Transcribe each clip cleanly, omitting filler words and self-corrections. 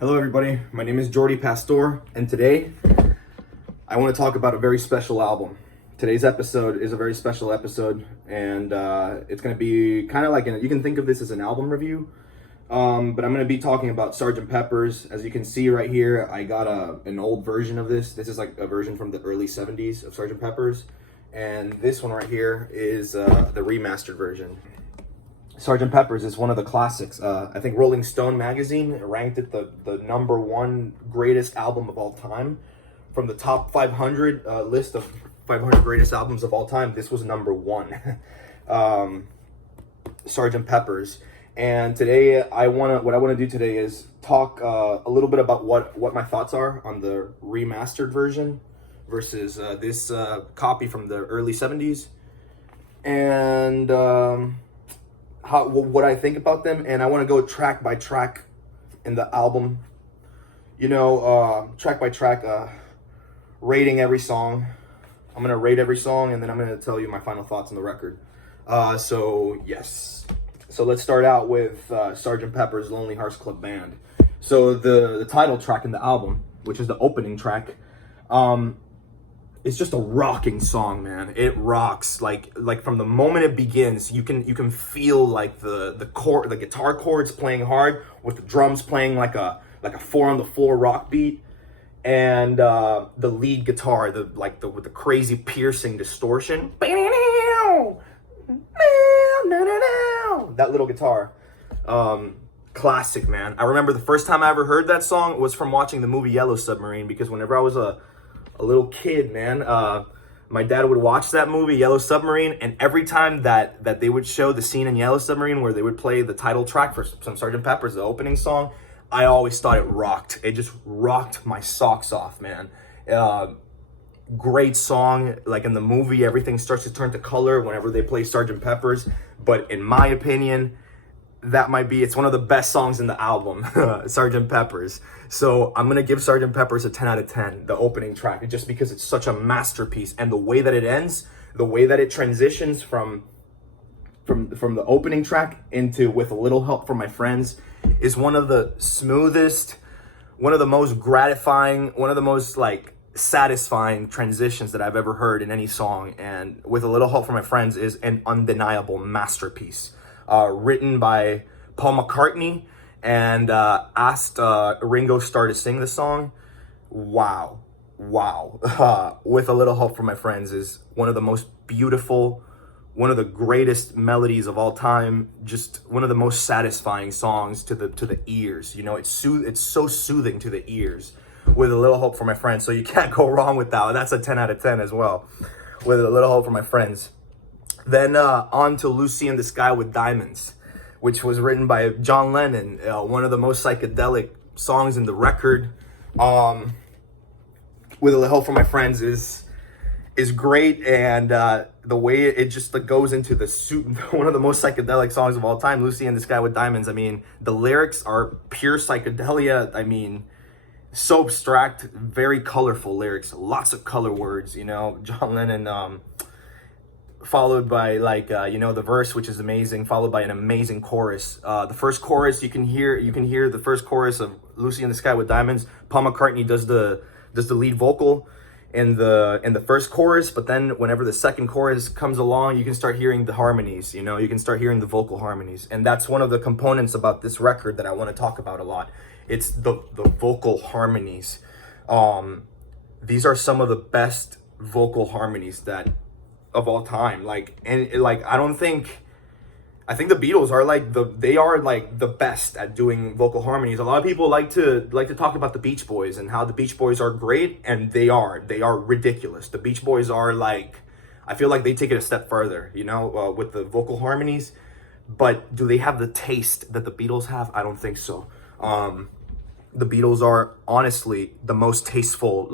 Hello everybody, my name is Jordy Pastor, and today I want to talk about a very special album. Today's episode is a very special episode, and it's going to be kind of like, you can think of this as an album review, but I'm going to be talking about Sgt. Peppers. As you can see right here, I got an old version of this. This is like a version from the early 70s of Sgt. Peppers, and this one right here is the remastered version. Sgt. Peppers is one of the classics. I think Rolling Stone magazine ranked it the #1 greatest album of all time. From the top 500 list of 500 greatest albums of all time, this was #1. Sgt. Peppers. And today, what I want to do today is talk a little bit about what my thoughts are on the remastered version versus this copy from the early 70s. And what I think about them, and I want to go track by track in the album, track by track, rating every song. I'm gonna rate every song, and then I'm gonna tell you my final thoughts on the record. So let's start out with Sgt. Pepper's Lonely Hearts Club Band. So the title track in the album, which is the opening track, it's just a rocking song, man. It rocks. Like from the moment it begins, you can feel like the guitar chords playing hard with the drums playing like a 4 on the floor rock beat, and the lead guitar, with the crazy piercing distortion. That little guitar. Classic, man. I remember the first time I ever heard that song was from watching the movie Yellow Submarine, because whenever I was a little kid, man, my dad would watch that movie Yellow Submarine, and every time that they would show the scene in Yellow Submarine where they would play the title track for some Sgt. Pepper's, the opening song, I always thought it rocked. It just rocked my socks off, man. Great song. Like in the movie, everything starts to turn to color whenever they play Sgt. Pepper's, but in my opinion, it's one of the best songs in the album, Sgt. Peppers. So I'm gonna give Sgt. Peppers a 10 out of 10, the opening track, just because it's such a masterpiece, and the way that it ends, the way that it transitions from the opening track into With a Little Help from My Friends is one of the smoothest, one of the most gratifying, one of the most satisfying transitions that I've ever heard in any song. And With a Little Help from My Friends is an undeniable masterpiece. Written by Paul McCartney, and asked Ringo Starr to sing the song. Wow. With a Little Help from My Friends is one of the most beautiful, one of the greatest melodies of all time, just one of the most satisfying songs to the ears. It's so soothing to the ears. With a Little Help from My Friends, so you can't go wrong with that. That's a 10 out of 10 as well. With a Little Help from My Friends. Then on to Lucy in the Sky with Diamonds, which was written by John Lennon, one of the most psychedelic songs in the record. With a Little Help from My Friends is great, and the way it just goes into one of the most psychedelic songs of all time, Lucy in the Sky with Diamonds. I mean, the lyrics are pure psychedelia. I mean, so abstract, very colorful lyrics, lots of color words. John Lennon. Followed by the verse, which is amazing, followed by an amazing chorus. The first chorus, you can hear the first chorus of Lucy in the Sky with Diamonds. Paul McCartney does the lead vocal in the first chorus, but then whenever the second chorus comes along, you can start hearing the harmonies. You can start hearing the vocal harmonies, and that's one of the components about this record that I want to talk about a lot. It's the vocal harmonies. These are some of the best vocal harmonies of all time. I think the Beatles are the best at doing vocal harmonies. A lot of people like to talk about the Beach Boys and how the Beach Boys are great, and they are ridiculous. The Beach Boys are I feel like they take it a step further, with the vocal harmonies. But do they have the taste that the Beatles have? I don't think so. The Beatles are honestly the most tasteful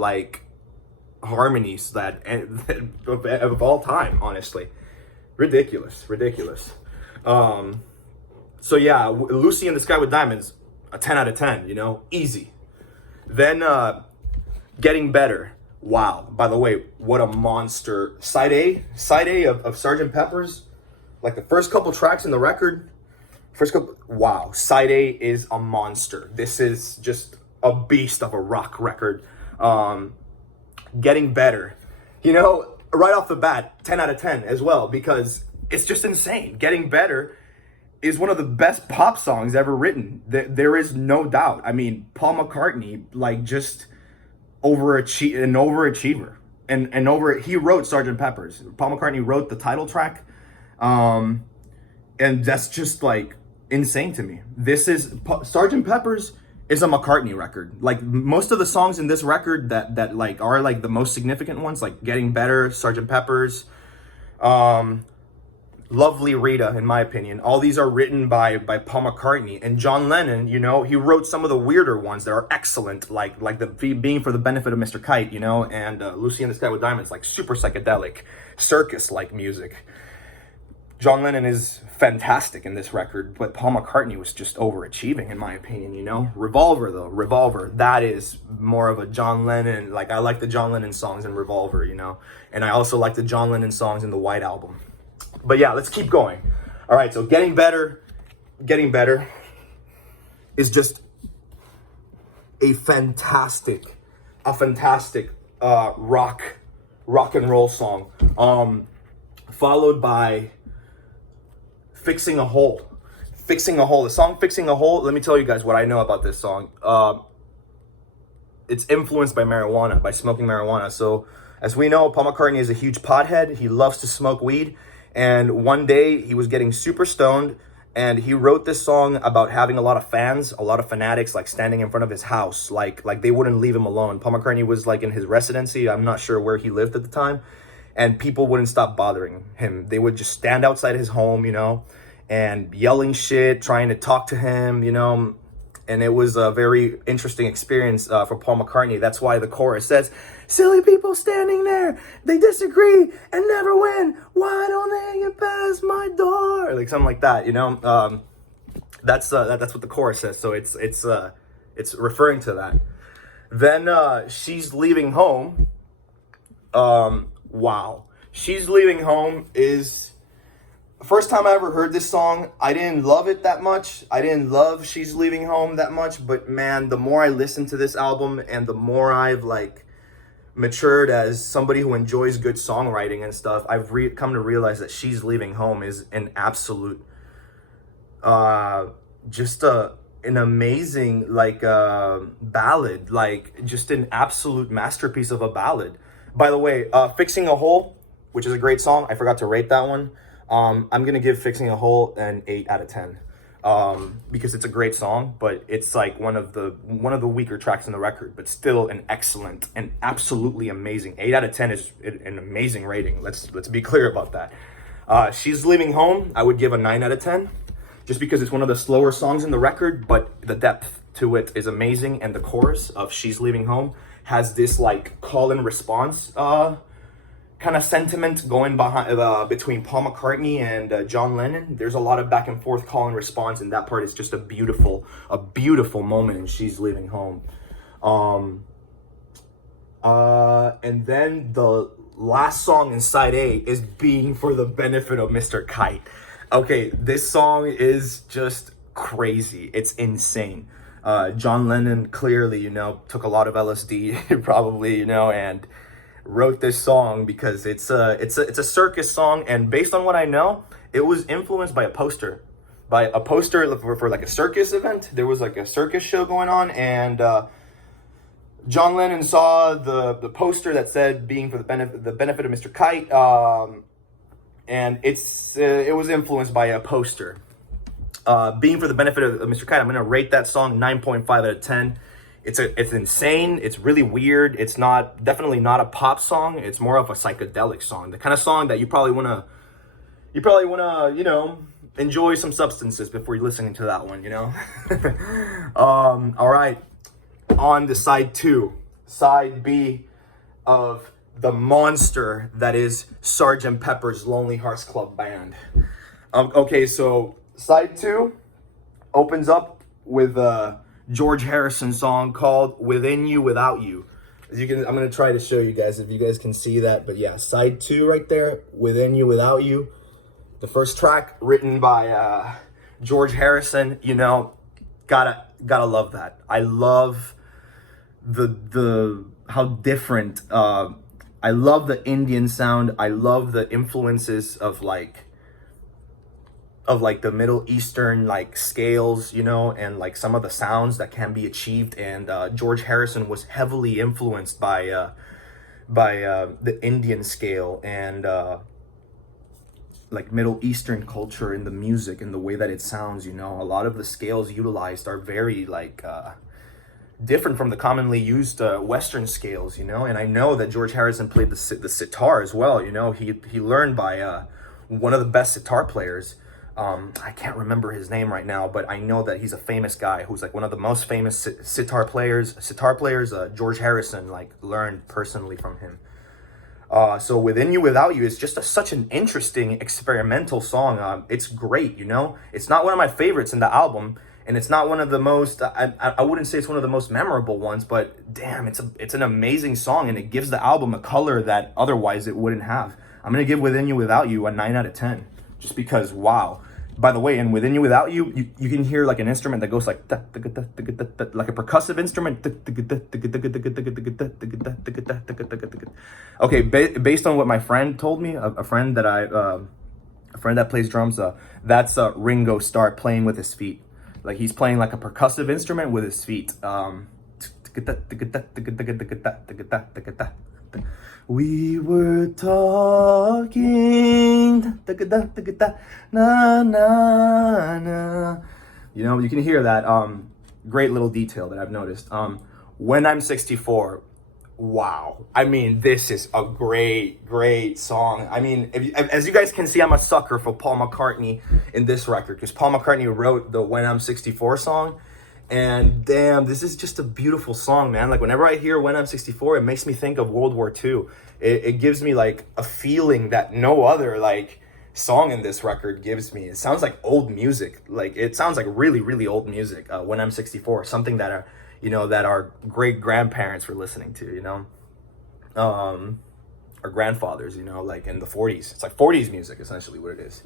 harmonies of all time, honestly. Ridiculous. So yeah, Lucy in the Sky with Diamonds, a 10 out of 10, easy. Then Getting Better. Wow, by the way, what a monster. Side A of Sgt. Peppers, the first couple tracks in the record, First couple, wow, side A is a monster. This is just a beast of a rock record. Getting better, you know, right off the bat, 10 out of 10 as well, because it's just insane. Getting better is one of the best pop songs ever written. There is no doubt. I mean, Paul McCartney, like, just an overachiever. He wrote Sgt. Peppers. Paul McCartney wrote the title track. And that's just, like, insane to me. Sgt. Peppers is a McCartney record. Like, most of the songs in this record that like are like the most significant ones, like Getting Better, Sgt. Peppers, Lovely Rita, in my opinion, all these are written by Paul McCartney. And John Lennon, you know, he wrote some of the weirder ones that are excellent, like the Being for the Benefit of Mr. Kite, you know, and Lucy in the Sky with Diamonds, like super psychedelic, circus-like music. John Lennon is fantastic in this record, but Paul McCartney was just overachieving, in my opinion, you know? Revolver, that is more of a John Lennon, like, I like the John Lennon songs in Revolver, you know? And I also like the John Lennon songs in the White Album. But yeah, let's keep going. All right, so Getting Better is just a fantastic rock and roll song, followed by Fixing a Hole. The song Fixing a Hole, let me tell you guys what I know about this song. It's influenced by marijuana, by smoking marijuana. So, as we know, Paul McCartney is a huge pothead. He loves to smoke weed. And one day, he was getting super stoned, and he wrote this song about having a lot of fans, a lot of fanatics, like, standing in front of his house. Like they wouldn't leave him alone. Paul McCartney was, like, in his residency. I'm not sure where he lived at the time. And people wouldn't stop bothering him. They would just stand outside his home, you know, and yelling shit, trying to talk to him, you know. And it was a very interesting experience for Paul McCartney. That's why the chorus says, "Silly people standing there, they disagree and never win. Why don't they get past my door?" Like something like that, you know. That's what the chorus says. So it's referring to that. Then She's Leaving Home. Wow. She's Leaving Home is... First time I ever heard this song, I didn't love it that much. I didn't love She's Leaving Home that much. But man, the more I listen to this album and the more I've, like, matured as somebody who enjoys good songwriting and stuff, I've come to realize that She's Leaving Home is an absolute... just an amazing, like, ballad. Like, just an absolute masterpiece of a ballad. By the way, Fixing a Hole, which is a great song. I forgot to rate that one. I'm going to give Fixing a Hole an 8 out of 10. Because it's a great song, but it's like one of the weaker tracks in the record, but still an excellent and absolutely amazing. 8 out of 10 is an amazing rating. Let's be clear about that. She's Leaving Home, I would give a 9 out of 10. Just because it's one of the slower songs in the record, but the depth to it is amazing. And the chorus of She's Leaving Home has this, like, call and response kind of sentiment going behind between Paul McCartney and John Lennon. There's a lot of back and forth call and response, and that part is just a beautiful moment in She's Leaving Home. And then the last song in side A is Being for the Benefit of Mr. Kite. Okay, this song is just crazy. It's insane. John Lennon clearly, you know, took a lot of LSD, probably, you know, and wrote this song because it's a circus song, and based on what I know, it was influenced by a poster for like a circus event. There was like a circus show going on, and John Lennon saw the poster that said "Being for the benefit of Mr. Kite," and it was influenced by a poster. Being for the Benefit of Mr. Kite, I'm gonna rate that song 9.5 out of 10. It's insane. It's really weird. It's definitely not a pop song. It's more of a psychedelic song. The kind of song that you probably wanna, you know, enjoy some substances before you're listening to that one, you know? All right. On to side B of the monster that is Sgt. Pepper's Lonely Hearts Club Band. Okay, so side 2 opens up with George Harrison song called Within You, Without You. I'm going to try to show you guys if you guys can see that. But yeah, side 2 right there, Within You, Without You. The first track written by George Harrison, you know, gotta love that. I love the how different. I love the Indian sound. I love the influences of like the Middle Eastern like scales, you know, and like some of the sounds that can be achieved. And George Harrison was heavily influenced by the Indian scale and like Middle Eastern culture in the music and the way that it sounds. You know, a lot of the scales utilized are very like different from the commonly used Western scales. You know, and I know that George Harrison played the sitar as well. You know, he learned by one of the best sitar players. I can't remember his name right now, but I know that he's a famous guy who's like one of the most famous sitar players. George Harrison like learned personally from him. So Within You Without You is just such an interesting experimental song. It's great, you know. It's not one of my favorites in the album, and it's not one of the most. I wouldn't say it's one of the most memorable ones, but damn, it's an amazing song, and it gives the album a color that otherwise it wouldn't have. I'm gonna give Within You Without You a 9 out of 10, just because wow. By the way, in Within You Without You, you can hear like an instrument that goes like like a percussive instrument. Okay, based on what my friend told me, a friend that plays drums, that's Ringo Starr playing with his feet. Like he's playing like a percussive instrument with his feet. We were talking, na na na. You know, you can hear that great little detail that I've noticed. When I'm 64, wow. I mean, this is a great song. I mean, as you guys can see, I'm a sucker for Paul McCartney in this record, because Paul McCartney wrote the When I'm 64 song. And damn, this is just a beautiful song, man. Like whenever I hear When I'm 64, it makes me think of World War II. It gives me like a feeling that no other like song in this record gives me. It sounds like old music. Like it sounds like really old music. When I'm 64, something that that our great grandparents were listening to, you know, our grandfathers, you know, like in the 40s. It's like 40s music, essentially what it is.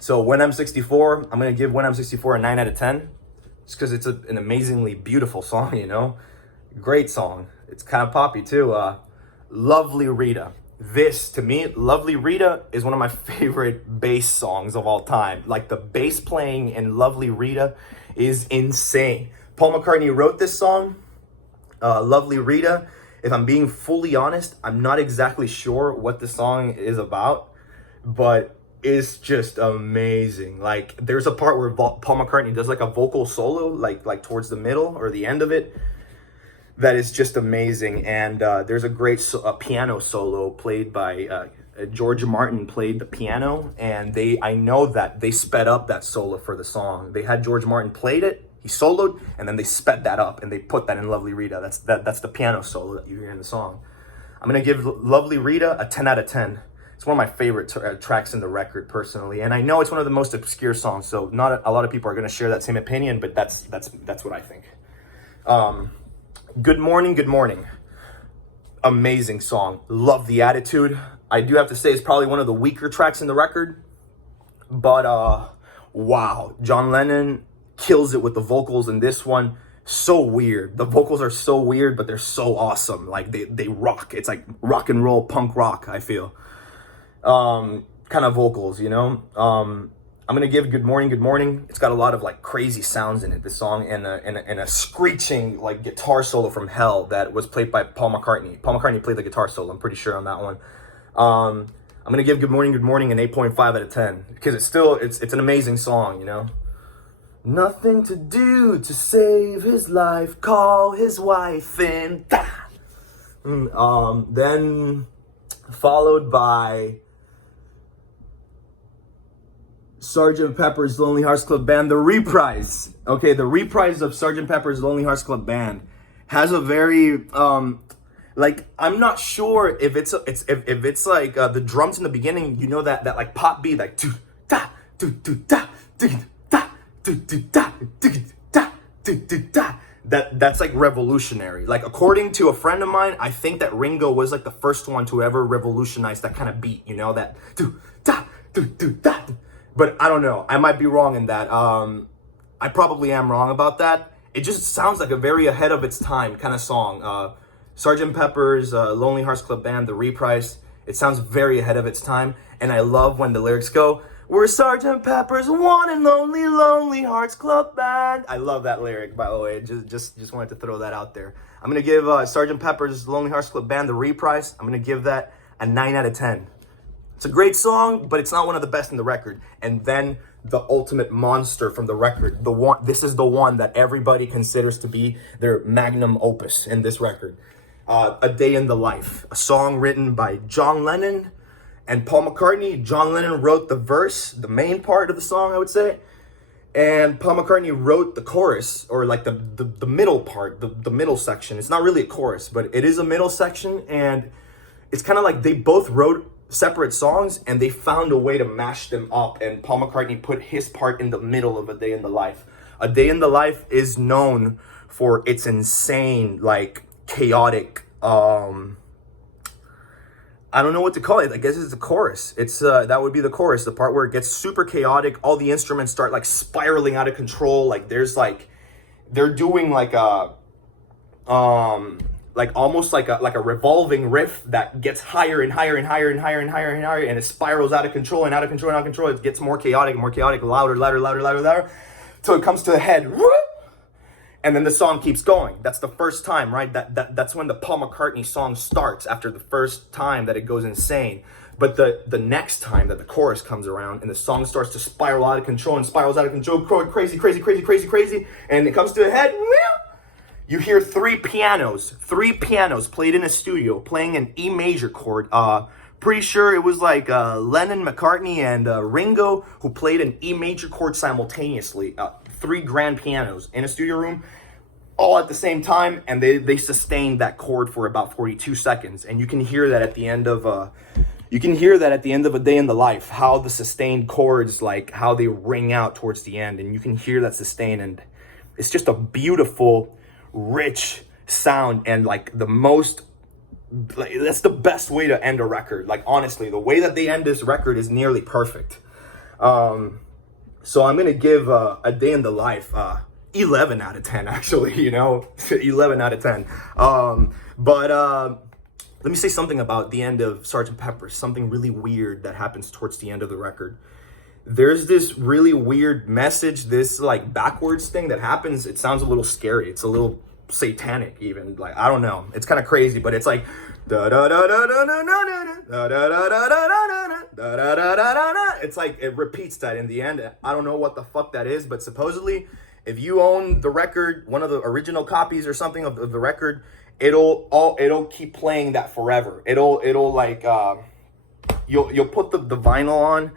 So When I'm 64, I'm going to give When I'm 64 a 9 out of 10. Just because it's an amazingly beautiful song, you know. Great song. It's kind of poppy too. Lovely Rita. This, to me, Lovely Rita is one of my favorite bass songs of all time. Like the bass playing in Lovely Rita is insane. Paul McCartney wrote this song, Lovely Rita. If I'm being fully honest, I'm not exactly sure what the song is about, but it's just amazing. Like there's a part where Paul McCartney does like a vocal solo, like towards the middle or the end of it, that is just amazing. And there's a great piano solo played by George Martin played the piano, and I know that they sped up that solo for the song. They had George Martin played it, he soloed, and then they sped that up and they put that in Lovely Rita. That's the piano solo that you hear in the song. I'm gonna give Lovely Rita a 10 out of 10. It's one of my favorite tracks in the record, personally, and I know it's one of the most obscure songs, so not a lot of people are going to share that same opinion, but that's what I think. Good Morning. Amazing song. Love the attitude. I do have to say it's probably one of the weaker tracks in the record, but wow, John Lennon kills it with the vocals in this one. So weird. The vocals are so weird, but they're so awesome. Like they rock. It's like rock and roll, punk rock, I feel. Kind of vocals, you know. I'm gonna give Good Morning. It's got a lot of like crazy sounds in it, this song, and a screeching like guitar solo from hell that was played by Paul McCartney. Paul McCartney played the guitar solo, I'm pretty sure, on that one. I'm gonna give Good Morning an 8.5 out of 10, because it's an amazing song, you know. Nothing to do to save his life, call his wife in. Then followed by Sgt. Pepper's Lonely Hearts Club Band, the Reprise. Okay, the Reprise of Sgt. Pepper's Lonely Hearts Club Band has a very like, I'm not sure if it's like the drums in the beginning, you know, that like pop beat, like do da do da do da do da do da do da do da. that's like revolutionary. Like, according to a friend of mine, I think that Ringo was like the first one to ever revolutionize that kind of beat, you know, that do da do do da. But I don't know, I might be wrong in that. I probably am wrong about that. It just sounds like a very ahead of its time kind of song. Sgt. Pepper's Lonely Hearts Club Band, the Reprise, it sounds very ahead of its time. And I love when the lyrics go, "We're Sgt. Pepper's one and only Lonely Hearts Club Band." I love that lyric, by the way. Just wanted to throw that out there. I'm gonna give Sgt. Pepper's Lonely Hearts Club Band, the Reprise, I'm gonna give that a 9 out of 10. It's a great song, but it's not one of the best in the record. And then the ultimate monster from the record, this is the one that everybody considers to be their magnum opus in this record. A Day in the Life, a song written by John Lennon and Paul McCartney. John Lennon wrote the verse, the main part of the song, I would say. And Paul McCartney wrote the chorus, or like the middle part, the middle section. It's not really a chorus, but it is a middle section. And it's kind of like they both wrote separate songs and they found a way to mash them up. And Paul McCartney put his part in the middle of A Day in the Life. A Day in the Life is known for its insane, like, chaotic, I don't know what to call it. I guess it's the chorus. It's that would be the chorus, the part where it gets super chaotic. All the instruments start like spiraling out of control. Like there's like they're doing like a like almost like a revolving riff that gets higher and higher and higher and higher and higher and higher, and it spirals out of control and out of control and out of control. It gets more chaotic, louder, louder, louder, louder, louder, till it comes to a head. And then the song keeps going. That's the first time, right? That's when the Paul McCartney song starts, after the first time that it goes insane. But the next time that the chorus comes around and the song starts to spiral out of control and spirals out of control, crazy, crazy, crazy, crazy, crazy, and it comes to a head, you hear three pianos played in a studio playing an E major chord. Pretty sure it was like Lennon, McCartney, and Ringo who played an E major chord simultaneously. 3 grand pianos in a studio room, all at the same time, and they sustained that chord for about 42 seconds. And you can hear that at the end of A Day in the Life, how the sustained chords, like how they ring out towards the end, and you can hear that sustain, and it's just a beautiful, rich sound, and like that's the best way to end a record. Like, honestly, the way that they end this record is nearly perfect. So I'm gonna give A Day in the Life 11 out of 10, actually, you know, 11 out of 10. But let me say something about the end of Sgt. Pepper's, something really weird that happens towards the end of the record. There's this really weird message, this like backwards thing that happens. It sounds a little scary. It's a little satanic even. Like, I don't know. It's kind of crazy, but it's like it's like it repeats that in the end. I don't know what the fuck that is, but supposedly if you own the record, one of the original copies or something of the record, it'll keep playing that forever. It'll like you'll put the vinyl on,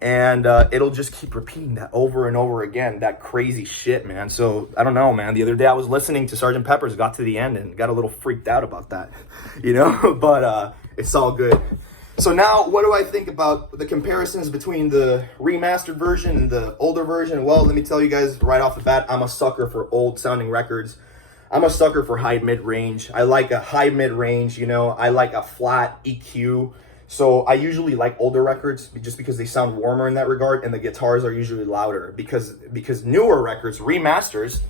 and it'll just keep repeating that over and over again. That crazy shit, man. So I don't know, man. The other day I was listening to Sgt. Pepper's, got to the end and got a little freaked out about that, you know. But it's all good. So now, what do I think about the comparisons between the remastered version and the older version? Well, let me tell you guys right off the bat, I'm a sucker for old sounding records. I'm a sucker for high mid-range. I like a high mid-range, you know. I like a flat EQ. So I usually like older records just because they sound warmer in that regard, and the guitars are usually louder. Because newer records, remasters,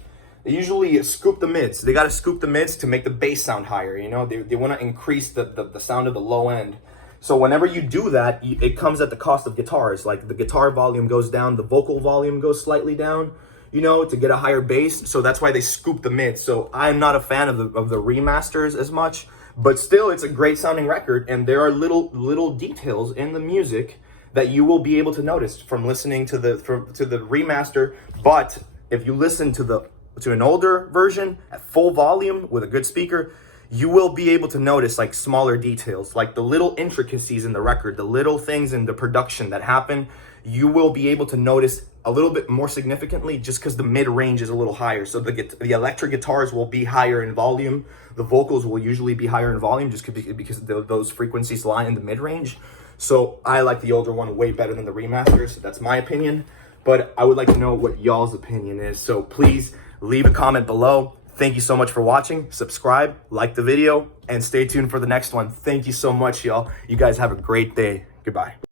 they usually scoop the mids. They got to scoop the mids to make the bass sound higher, you know. They want to increase the sound of the low end. So whenever you do that, it comes at the cost of guitars. Like, the guitar volume goes down, the vocal volume goes slightly down, you know, to get a higher bass. So that's why they scoop the mids. So I'm not a fan of the remasters as much. But still, it's a great sounding record, and there are little details in the music that you will be able to notice from listening to the remaster. But if you listen to an older version at full volume with a good speaker, you will be able to notice like smaller details, like the little intricacies in the record, the little things in the production that happen. You will be able to notice a little bit more significantly just because the mid-range is a little higher. So the electric guitars will be higher in volume. The vocals will usually be higher in volume just because those frequencies lie in the mid-range. So I like the older one way better than the remasters. That's my opinion. But I would like to know what y'all's opinion is. So please leave a comment below. Thank you so much for watching. Subscribe, like the video, and stay tuned for the next one. Thank you so much, y'all. You guys have a great day. Goodbye.